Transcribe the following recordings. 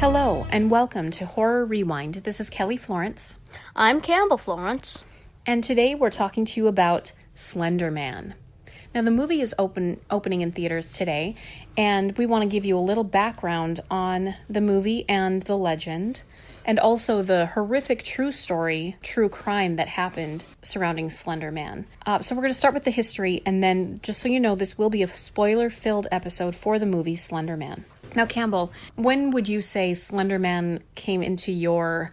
Hello, and welcome to Horror Rewind. This is Kelly Florence. I'm Campbell Florence. And today we're talking to you about Slender Man. Now, the movie is opening in theaters today, and we want to give you a little background on the movie and the legend, and also the horrific true crime that happened surrounding Slender Man. So we're going to start with the history, and then, just so you know, this will be a spoiler-filled episode for the movie Slender Man. Now, Campbell, when would you say Slender Man came into your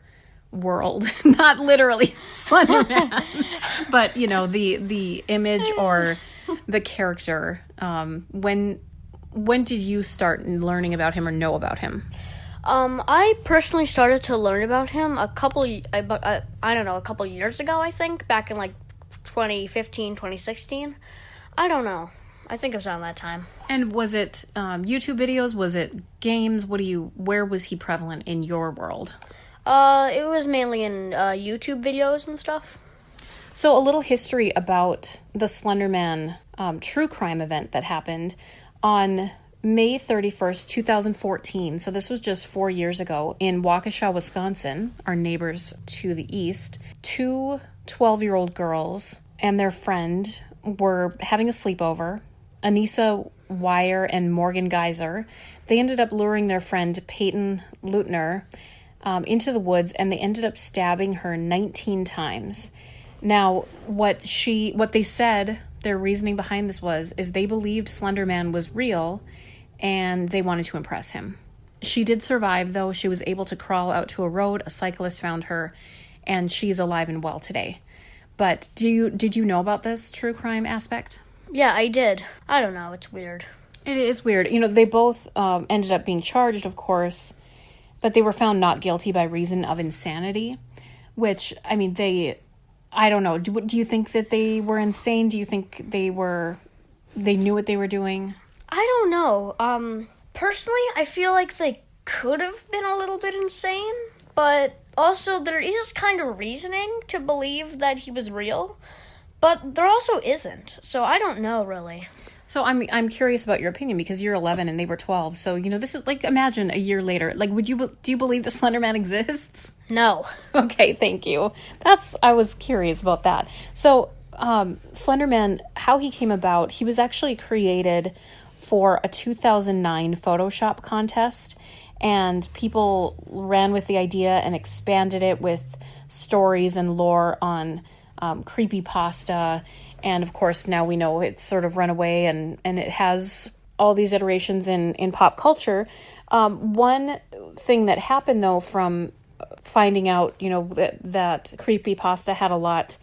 world? Not literally Slender Man, but, you know, the image or the character. When did you start learning about him or know about him? I personally started to learn about him a couple years ago, I think, back in like 2015, 2016. I don't know. I think it was around that time. And was it YouTube videos? Was it games? Where was he prevalent in your world? It was mainly in YouTube videos and stuff. So a little history about the Slender Man true crime event that happened on May 31st, 2014. So this was just 4 years ago in Waukesha, Wisconsin, our neighbors to the east. Two 12-year-old girls and their friend were having a sleepover. Anissa Wire and Morgan Geyser. They ended up luring their friend Peyton Leutner into the woods, and they ended up stabbing her 19 times. Now, what they said, their reasoning behind this is they believed Slender Man was real, and they wanted to impress him. She did survive, though. She was able to crawl out to a road. A cyclist found her, and she's alive and well today. But did you know about this true crime aspect? Yeah, I did. I don't know. It's weird. It is weird. You know, they both ended up being charged, of course, but they were found not guilty by reason of insanity, which, I mean, I don't know. Do you think that they were insane? Do you think they knew what they were doing? I don't know. Personally, I feel like they could have been a little bit insane, but also there is kind of reasoning to believe that he was real. But there also isn't, so I don't know, really. So I'm curious about your opinion, because you're 11 and they were 12. So, you know, this is like, imagine a year later. Like, do you believe the Slender Man exists? No. Okay, thank you. I was curious about that. So, Slender Man, how he came about, he was actually created for a 2009 Photoshop contest, and people ran with the idea and expanded it with stories and lore on creepypasta, and of course now we know it's sort of run away and it has all these iterations in pop culture. One thing that happened, though, from finding out, you know, that creepypasta had a lot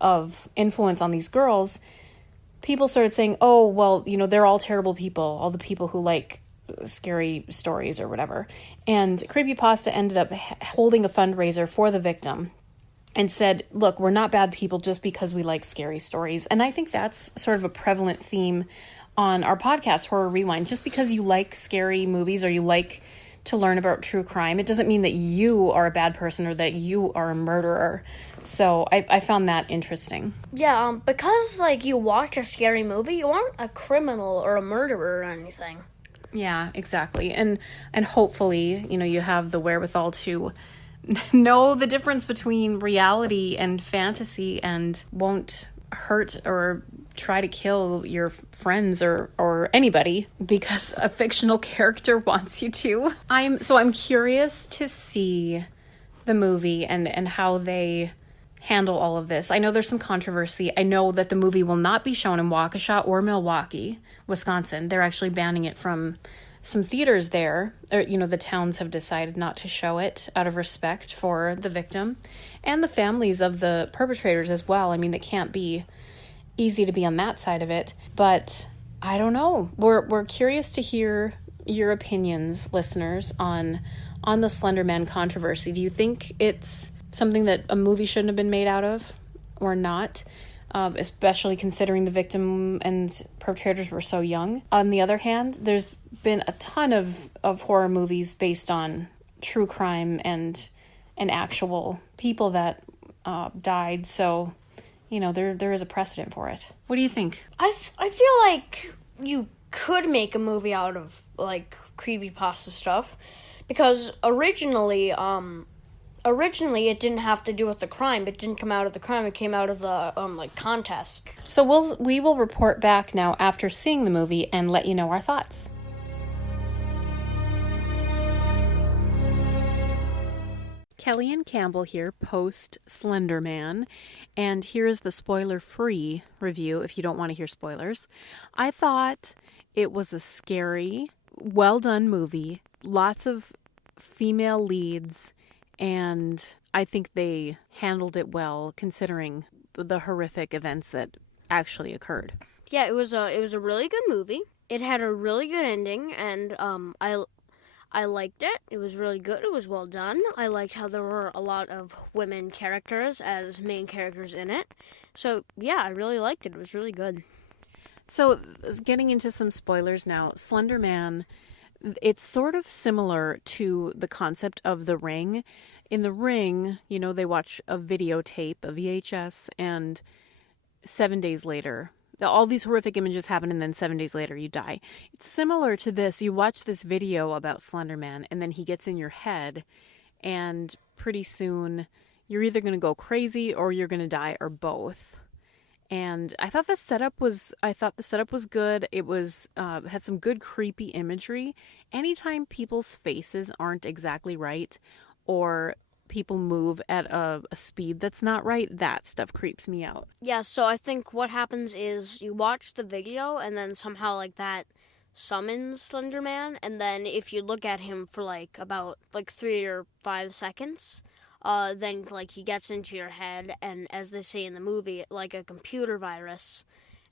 of influence on these girls, people started saying, oh, well, you know, they're all terrible people, all the people who like scary stories or whatever. And creepypasta ended up holding a fundraiser for the victim and said, look, we're not bad people just because we like scary stories. And I think that's sort of a prevalent theme on our podcast, Horror Rewind. Just because you like scary movies or you like to learn about true crime, it doesn't mean that you are a bad person or that you are a murderer. So I found that interesting. Yeah, because, like, you watch a scary movie, you aren't a criminal or a murderer or anything. Yeah, exactly. And hopefully, you know, you have the wherewithal to know the difference between reality and fantasy and won't hurt or try to kill your friends or anybody because a fictional character wants you to. I'm curious to see the movie and how they handle all of this. I know there's some controversy. I know that the movie will not be shown in Waukesha or Milwaukee, Wisconsin. They're actually banning it from some theaters there. Or, you know, the towns have decided not to show it out of respect for the victim and the families of the perpetrators as well. I mean, it can't be easy to be on that side of it, but I don't know. We're curious to hear your opinions, listeners, on the Slender Man controversy. Do you think it's something that a movie shouldn't have been made out of or not? Especially considering the victim and perpetrators were so young. On the other hand, there's been a ton of horror movies based on true crime and actual people that died. So, you know, there is a precedent for it. What do you think? I feel like you could make a movie out of, like, creepypasta stuff, Because originally it didn't have to do with the crime. It didn't come out of the crime. It came out of the contest. So we will report back now after seeing the movie and let you know our thoughts. Kelly and Campbell here, post Slender Man, and here's the spoiler-free review if you don't want to hear spoilers. I thought it was a scary, well-done movie, lots of female leads, and I think they handled it well considering the horrific events that actually occurred. Yeah, it was a really good movie. It had a really good ending, and I liked it. It was really good. It was well done. I liked how there were a lot of women characters as main characters in it. So, yeah, I really liked it. It was really good. So, getting into some spoilers now, Slender Man, it's sort of similar to the concept of The Ring. In The Ring, they watch a videotape, a VHS, and 7 days later, all these horrific images happen, and then 7 days later you die. It's similar to this. You watch this video about Slender Man, and then he gets in your head, and pretty soon you're either going to go crazy or you're going to die, or both. And I thought the setup was good. It was had some good creepy imagery. Anytime people's faces aren't exactly right, or people move at a speed that's not right, that stuff creeps me out. Yeah, so I think what happens is you watch the video and then somehow that summons Slender Man, and then if you look at him for about 3 or 5 seconds, then he gets into your head, and as they say in the movie, like a computer virus,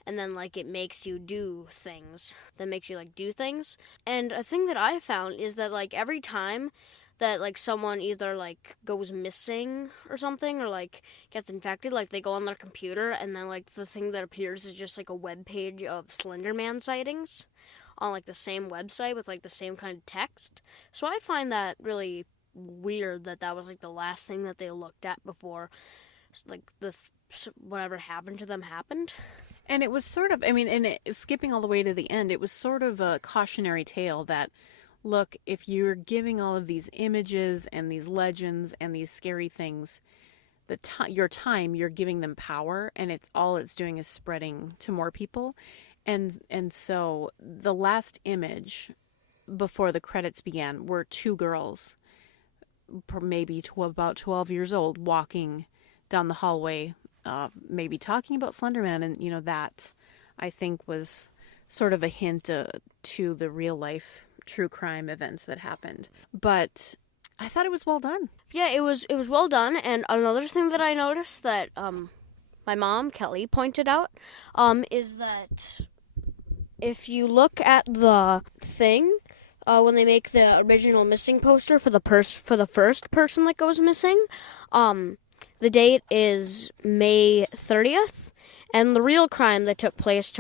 and then it makes you do things. And a thing that I found is that every time that someone either goes missing or something, or gets infected, they go on their computer, and then the thing that appears is just a web page of Slender Man sightings on the same website with the same kind of text. So I find that really weird that was the last thing that they looked at before whatever happened to them happened. And it was sort of, skipping all the way to the end, it was sort of a cautionary tale that, look, if you're giving all of these images and these legends and these scary things, you're giving them power, and it's doing is spreading to more people. And so the last image before the credits began were 2 girls, maybe about 12 years old, walking down the hallway, maybe talking about Slender Man, and that I think was sort of a hint to the real life true crime events that happened. But I thought it was well done. Yeah, it was well done. And another thing that I noticed that my mom, Kelly, pointed out is that if you look at the thing, when they make the original missing poster for the first person that goes missing, the date is May 30th, and the real crime that took place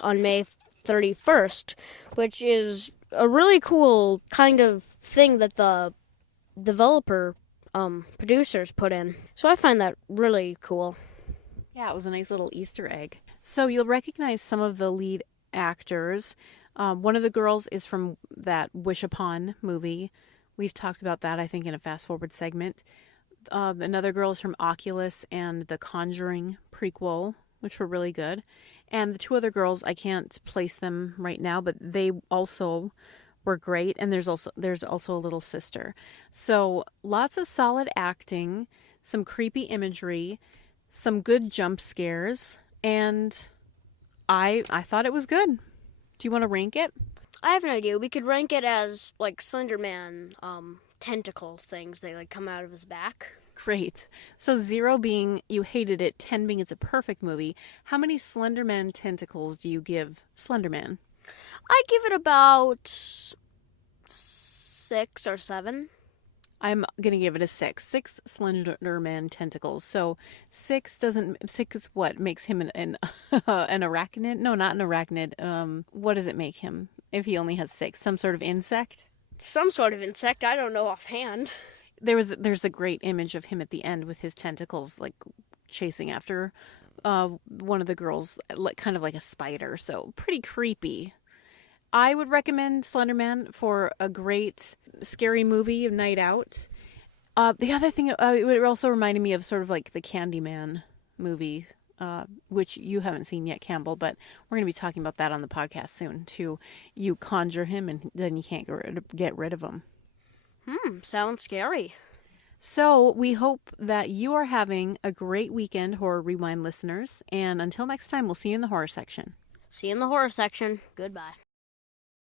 on May 31st, which is a really cool kind of thing that the producers put in. So I find that really cool. Yeah, it was a nice little Easter egg. So you'll recognize some of the lead actors. One of the girls is from that Wish Upon movie. We've talked about that, I think, in a fast forward segment. Another girl is from Oculus and the Conjuring prequel, which were really good. And the 2 other girls, I can't place them right now, but they also were great. And there's also a little sister. So lots of solid acting, some creepy imagery, some good jump scares, and I thought it was good. Do you want to rank it? I have an idea. We could rank it as Slender Man tentacle things. They come out of his back. Great. So 0 being you hated it, 10 being it's a perfect movie. How many Slender Man tentacles do you give Slender Man? I give it about 6 or 7. I'm going to give it a 6. 6 Slender Man tentacles. So 6 is what makes him an arachnid? No, not an arachnid. What does it make him if he only has 6? Some sort of insect? Some sort of insect. I don't know offhand. There's a great image of him at the end with his tentacles chasing after one of the girls, kind of like a spider. So pretty creepy. I would recommend Slender Man for a great scary movie, night out. The other thing, it also reminded me of sort of like the Candyman movie, which you haven't seen yet, Campbell, but we're going to be talking about that on the podcast soon, too. You conjure him and then you can't get rid of him. Sounds scary. So we hope that you are having a great weekend, Horror Rewind listeners. And until next time, we'll see you in the horror section. See you in the horror section. Goodbye.